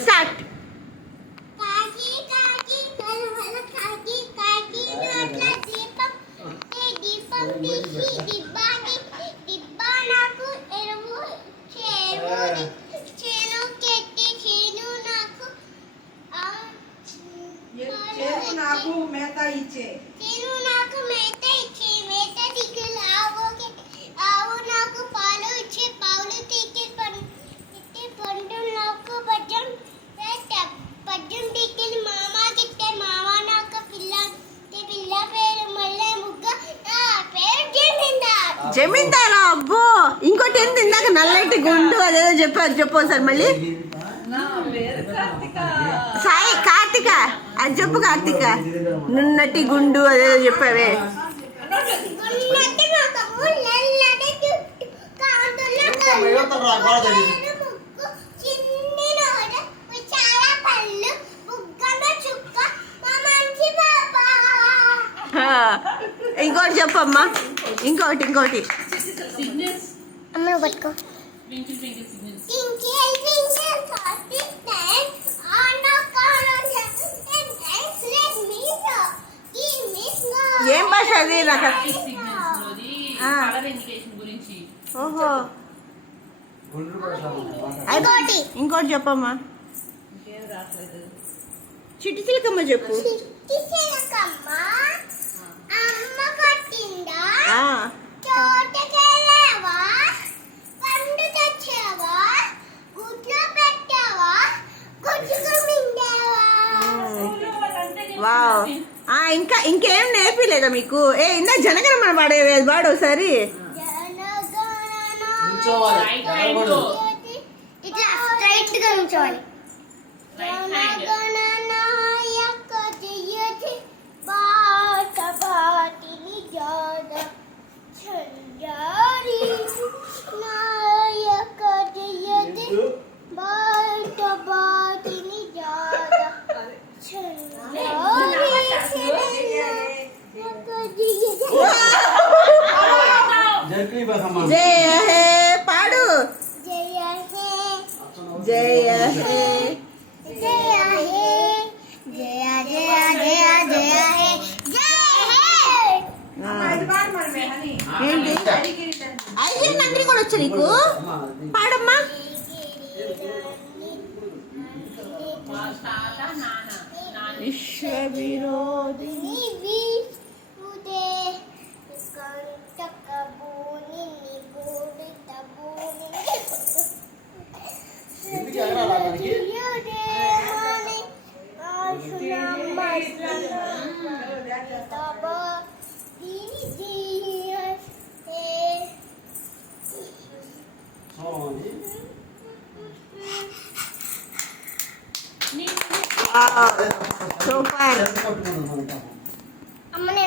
Start. నాకు మేత ఇచ్చే మేత దిక్కులు ఆవు నాకు పాలు ఇచ్చే పాలు తీకే పండు నాకు పద్యం దిక్కులు మామ గిట్టే మామ నాకు పిల్ల పేరు మళ్ళీ ముగ్గ నా పేరు జమీందారా. అబ్బో, ఇంకోటి ఏంటి ఇందాక నల్లటి గుండు అదేదో చెప్పారు, చెప్పు సార్ మళ్ళీ. సాయి కార్తిక, అది చెప్పు కార్తిక. నున్నటి గుండు అదేదో చెప్పావే. ఇంకోటి చెప్పమ్మా, ఇంకోటి అమ్మ పట్టుకో. ఏం భాష అది? నాకు ఓహో, ఇంకోటి చెప్పమ్మా. చిట్టి చిలకమ్మ చెప్పు. వావ్. ఇంకేం నేర్పిలేదా మీకు? ఇందా జనగణమన పాడేవి, అది పాడు ఒకసారి. ఇట్లా స్ట్రైట్ గా నుంచోవాలి. జయ హే పాడు. జయ హే జయ హే జయ జయ జయ జయ హే ఏంటి? ఐదు నంది కూడా వచ్చు నీకు? పాడమ్మా. విశ్వ విరోధిని సూపర్.